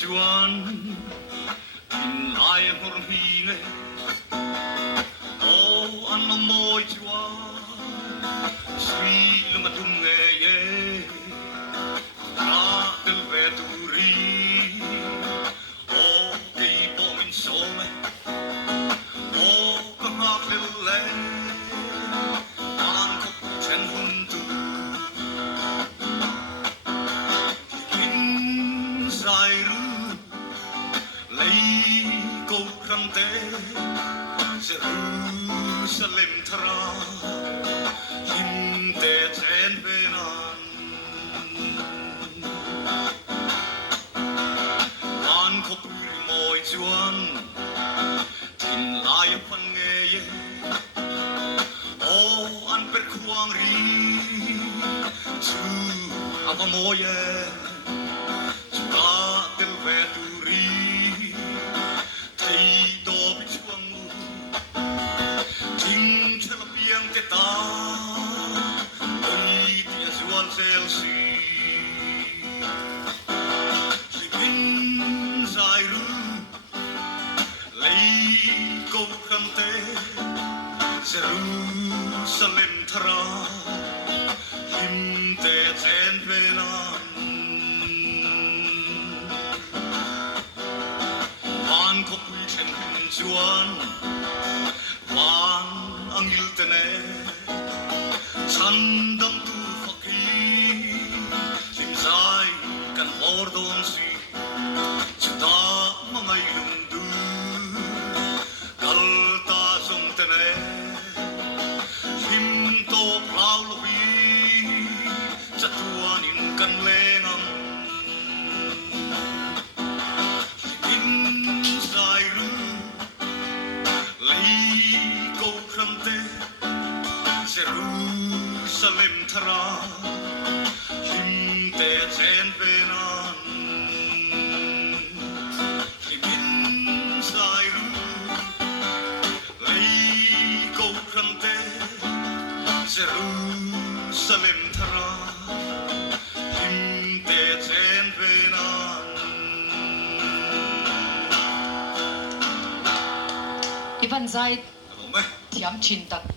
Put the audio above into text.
chuan in lai hor hi nge o an lo moi chuan sui lung atum nge ye ra del ve tu ri o ke po min so me o ka ma le le an ko chen hun tu sai ru lấy câu khăn tế Jerusalem thara him te chen benan an ko puri moi chuan tin lai phan nge ye o an per khuang ri chu ava moye Jerusalem thara him te chen venan an ko pui chen hun chuan wan angil tene chan dam tu fakhi sim sai kan hor don si chuta mangai lum du kal ta som tene Chatuan in kan lenam in sai ru lei ko khante Jerusalem thara him te chen venan in sai ru lei ko khante Jerusalem thara Ivan Zait, Tiam Chintak.